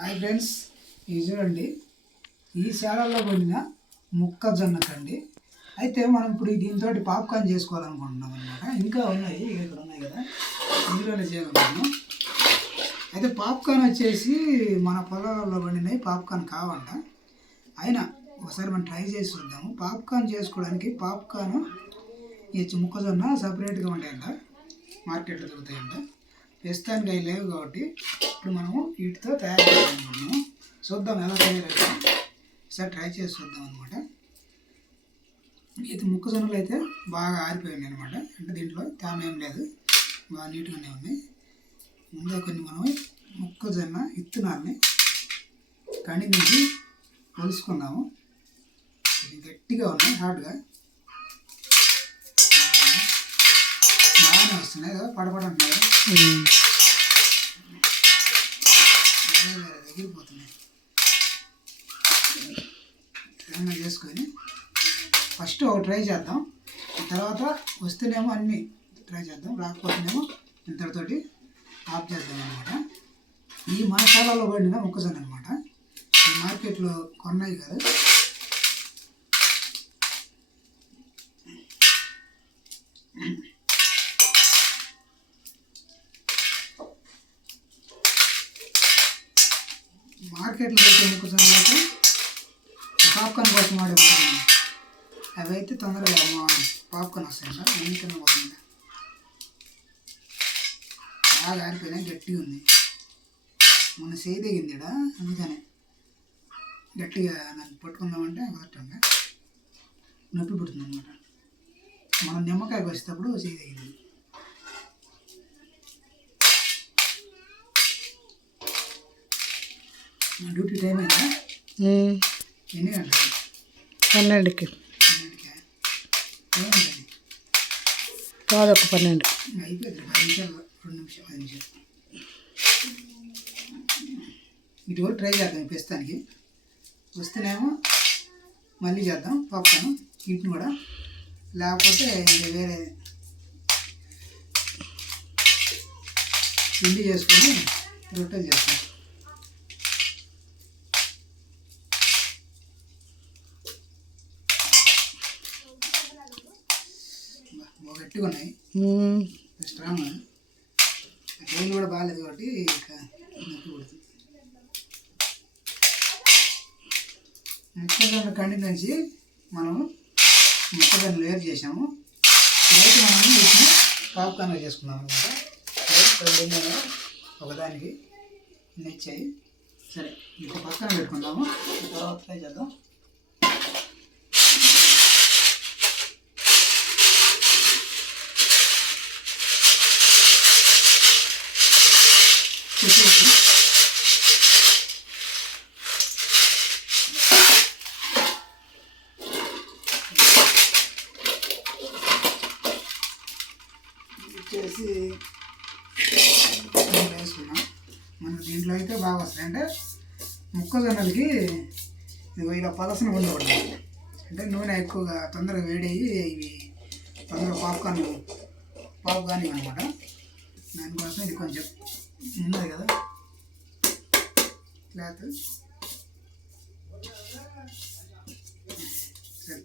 Hi friends, ఇది చూడండి, ఈ శాలల్లో పండిన మొక్కజొన్న కండి. అయితే మనం ఇప్పుడు దీంతో పాప్కార్న్ చేసుకోవాలనుకుంటున్నాం అనమాట. ఇంకా ఉన్నాయి, ఇక్కడ ఉన్నాయి కదా, ఇందులోనే చేయాలనుకున్నాం. అయితే పాప్కార్న్ వచ్చేసి మన పొలాలలో పండినవి పాప్కార్న్ కావంట. అయినా ఒకసారి మనం ట్రై చేసి చూద్దాము. పాప్కార్న్ చేసుకోవడానికి పాప్కార్న్ ఈ మొక్కజొన్న సపరేట్గా ఉంటాయంట, మార్కెట్లో దొరుకుతాయంట. ప్రస్తుతానికి అవి లేవు కాబట్టి ఇప్పుడు మనము వీటితో తయారు చేయాలనుకుంటున్నాము. చూద్దాం ఎలా తయారైతే, ఒకసారి ట్రై చేసి చూద్దాం అనమాట. ఇది మొక్కజొన్నలు అయితే బాగా ఆరిపోయింది అనమాట. అంటే దీంట్లో తేమ ఏం లేదు, బాగా నీట్గానే ఉన్నాయి. ముందుగా కొన్ని మనం మొక్కజొన్న విత్తనాలని కండి నుంచి కొలుసుకుందాము. ఇది గట్టిగా ఉన్నాయి, హార్డ్గా బాగానే వస్తున్నాయి కదా, పడపడంటున్నాయి, ఎగిరిపోతున్నాయి. ఏమైనా చేసుకొని ఫస్ట్ ఒక ట్రై చేద్దాం, తర్వాత వస్తేనేమో అన్నీ ట్రై చేద్దాం, రాకపోతేనేమో ఇంతటితోటి ఆఫ్ చేద్దాం అనమాట. ఈ మసాలాలో పడిన మొక్కజొన్న అనమాట, ఈ మార్కెట్లో కొన్నాయి కదా. మార్కెట్లో అయితే మొక్కజొన్నలు అయితే పాప్కార్న్ కోసం వాడే మొక్కజొన్న, అవి అయితే తొందరగా పాప్కార్న్ వస్తాయంట. అందుకన్నా పోతుంది, బాగా ఆరిపోయినా గట్టిగా ఉంది. మొన్న చేయి తెగింది ఇక్కడ, అందుకనే గట్టిగా నన్ను పట్టుకుందామంటే కుదరటంగా నొప్పి పుడుతుంది అనమాట. మనం నిమ్మకాయకి వచ్చేటప్పుడు చేయి తెగింది. డ్యూటీ టైం అయిందా? ఎన్ని గంటలకి? 12కి. 12కి ఏముంటుంది? కాదు, ఒక 12. అయిపోయింది, 10 నిమిషాలు, 2 నిమిషాలు, 5 నిమిషాలు. ఇటు కూడా ట్రై చేద్దాం ప్రస్తుతానికి. వస్తేనేమో మళ్ళీ చేద్దాం పాప్కార్న్, వీటిని కూడా. లేకపోతే ఇంకా వేరే పిండి చేసుకొని రొట్టెలు చేస్తాం. గట్టిగా ఉన్నాయి, స్ట్రాంగ్. ట్రైన్ కూడా బాగాలేదు కాబట్టి ఇక నొప్పి పుడుతుంది. మొక్కజొన్న కండి నుంచి మనము మొక్కజొన్న వేరు చేసాము. ఇదైతే మనం వీటిని పాప్కార్న్ చేసుకున్నాం అనమాట. ఒకదానికి నచ్చాయి. సరే, ఇప్పుడు పక్కన పెట్టుకుందాము, తర్వాత ట్రై చేద్దాం. వచ్చేసి వేసుకున్నాం. మనకు దీంట్లో అయితే బాగా వస్తాయి. అంటే మొక్కజొన్నలకి ఇది ఇలా పలసన ఉండకూడదు, అంటే నూనె ఎక్కువగా తొందరగా వేడయ్యి ఇవి తొందరగా పాప్కార్న్ అనమాట. దానికోసం ఇది కొంచెం ఉన్నది కదా క్లాత్. సరే,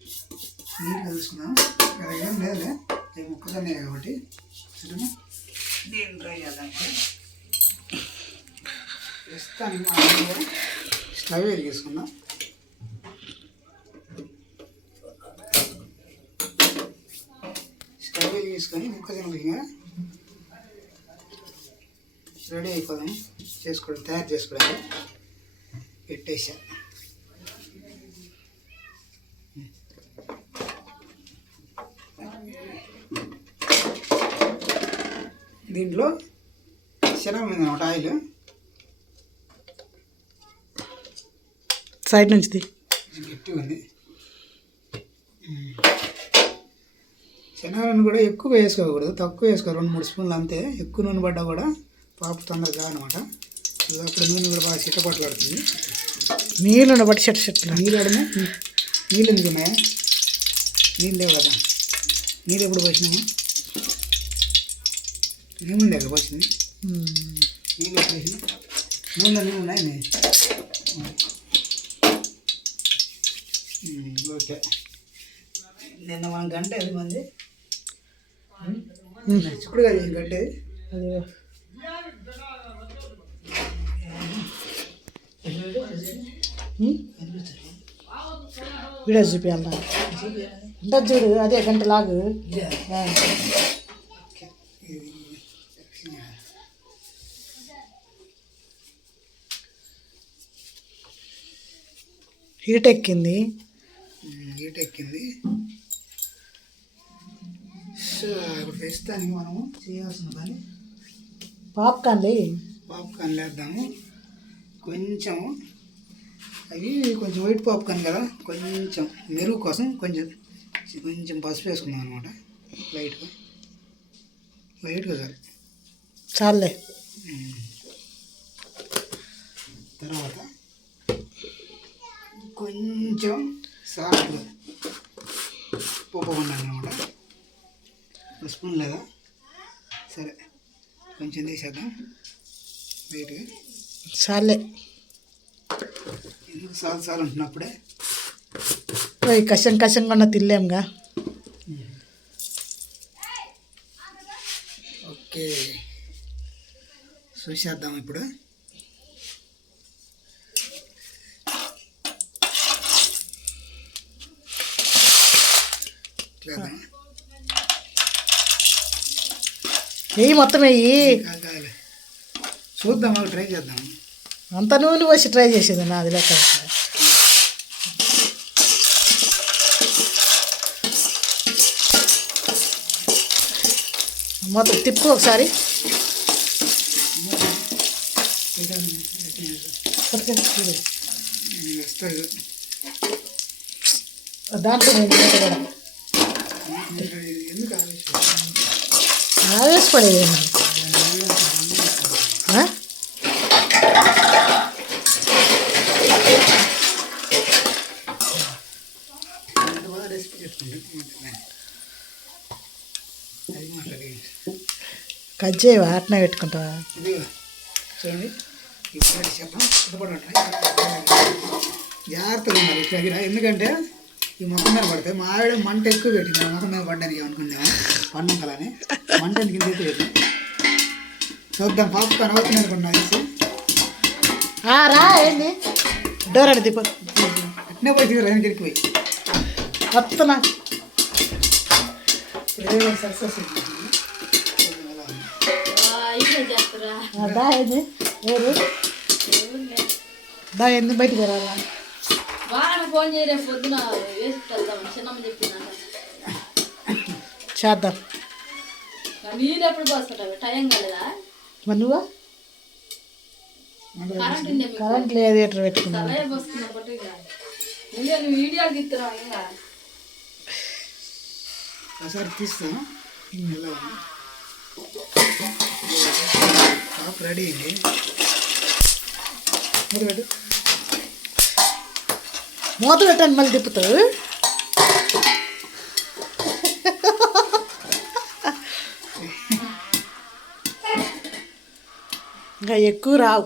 నీట్గా చూసుకుందాం. అది ఏం లేదులే, ఇది మొక్కజొన్న కాబట్టి. సరేనా, దీన్ని ట్రై చేద్దాం. ప్రస్తుతానికి మనం స్టవ్ వెలిగేసుకుందాం. స్టవ్ వెలిగేసుకొని మొక్కజొన్న రెడీ అయిపోదాం, తయారు చేసుకోవడానికి పెట్టేసా. దీంట్లో శనగ ఉంది అనమాట, ఆయిల్ సైడ్ నుంచి గట్టిగా ఉంది. శనగలను కూడా ఎక్కువ వేసుకోకూడదు, తక్కువ వేసుకో, 2-3 స్పూన్లు అంతే. ఎక్కువ నూనె పడ్డా కూడా పాపు తొందరగా అనమాట. అప్పుడు నూనె కూడా బాగా చిట్టపట్లాడుతుంది. నీళ్ళు బట్టి చెట్టు నీళ్ళు ఆడమే, నీళ్ళు ఎందుకు ఉన్నాయా? నీళ్ళు లేవు కదా. నీళ్ళు ఎప్పుడు పోసినాము? ఏముంది అక్కడ పోసింది నీళ్ళు ఎప్పుడు వేసి నూనె ఉన్నాయి ఓకే. నిన్న మన గంట అది మంది చిక్కుడుగా గంటే అది వీడియో చూపించాలి ఉంటుంది చూడు, అదే గంట లాగు. హీట్ ఎక్కింది. సో ఇప్పుడు ప్రస్తుతానికి మనము చేయాల్సిన పని పాప్కార్న్ వేద్దాము. కొంచెము అవి కొంచెం వైట్ పాప్కార్న్ కదా, కొంచెం మెరుగు కోసం కొంచెం పసుపు వేసుకుందాం అనమాట. లైట్గా చాలే. తర్వాత కొంచెం సాల్ట్ పోపకుండా అనమాట. స్పూన్ లేదా సరే కొంచెం తీసేద్దాం లైట్గా. చాలే. ఎందుకు సాల్ ఉంటున్నప్పుడే కషంగా ఉన్న తినలేముగా. ఓకే చూసేద్దాం ఇప్పుడు. వెయ్యి మొత్తం వెయ్యి. చూద్దాం ట్రై చేద్దాం. అంత నూనె పోసి ట్రై చేసేది నాది లెక్క. మొత్తం తిప్పు ఒకసారి. దాంట్లో ఆవేశపడేది. కట్ చేయవా? అట్నే పెట్టుకుంటావా? చూడండి ఇప్పుడు చెప్పాం జాగ్రత్తగా ఉండాలి ఇట్లా. ఎందుకంటే ఈ ముఖం మీద పడతాయి. మా ఆవిడ మంట ఎక్కువ పెట్టింది ముఖం మీద పడ్డానికి అనుకున్నాము. పన్నం కలని మంట కింద ఎక్కువ పెట్టింది. చూద్దాం పాప్కార్న్ అవుతుంది అనుకున్నా. రా ఏంది డోర్ అడి దిప్పు అట్నే పోయి రైన్ గిరికిపోయి వస్తున్నా. సక్సెస్ దా ఏంది ఎవరు దా ఎందుకు బయటికి రావాలా? ఫోన్ చేయలే పొద్దున చిన్నమ్మ చెప్పిన చేద్దాం. నీళ్ళు ఎప్పుడు పోసుకుంటావు? టైం కాలేదా? మరి నువ్వా? కరెంట్ లేదు ఎట్లా పెట్టుకున్నా. అలాగే పోసుకున్నా ఒకటి. నువ్వు వీడియోలు తీస్తున్నావు ఇంకా ఒకసారి తీస్తాను. రెడీ అయింది. మూత పెట్టండి మళ్ళీ తిప్పుతావు. ఇంకా ఎక్కువ రావు,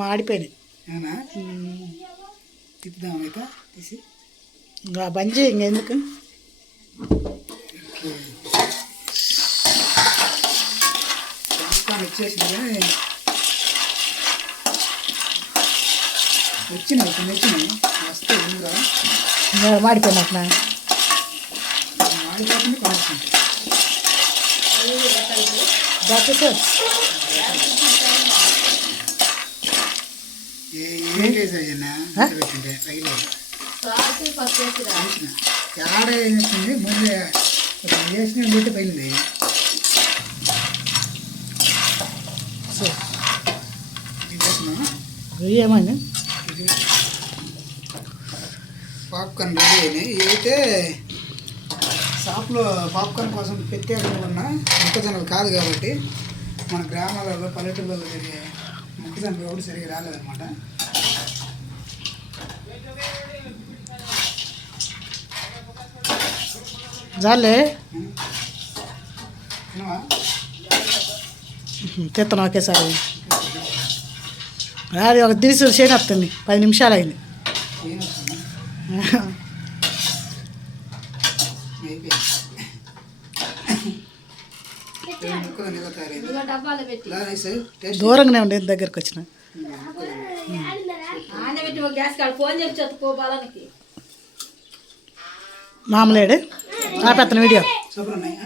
మాడిపోయినాయి. అవునా? తిప్పుదాం అయితే తీసి. ఇంకా బంద్ చేయి ఇంకెందుకు. వచ్చేసింది వచ్చినాయి కొన్ని వచ్చినాయి వస్తే ఎందుకురా మాడిపోయినట్నా? మాడిపోతుంది కావాల్సింది. ఏం లేదు అయ్యన్నా పెట్టింటే తగిలేదు. ఆడ ఏమవుతుంది ముందే వేసిన పెట్టి పైంది. ఏమని పాప్కార్న్ రెడీ అయినాయి. ఇవైతే షాప్లో పాప్కార్న్ కోసం పెట్టేకున్న మొక్కజొన్నలు కాదు కాబట్టి మన గ్రామాలలో పల్లెటూళ్ళలో జరిగే మొక్కజొన్నలు కూడా సరిగ్గా రాలేదన్నమాట. జాలే తెత్తను ఒకేసారి. అది ఒక దినుసులు చేయని వస్తుంది 10 నిమిషాలు అయింది. ఏం వస్తుంది? అయిపోయింది. ముక్కలు నిల్వ తయారైంది. ఇదిగో డబ్బాలో పెట్టి ఇలా రైస్ టేస్ట్ దూరంగానే ఉండేది దగ్గరకు వచ్చిన ఆనబెట్టి ఒక గ్యాస్ కాడ ఫోన్ చేసి చెత్తుకో బాలానికి మామూలేడు ఆపేత్తన వీడియో సూపర్ ఉన్నాయి.